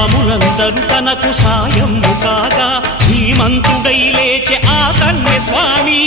స్వాములందరూ తనకు సాయం కాగా ధీమంతుడై లేచే ఆ కన్య స్వామి.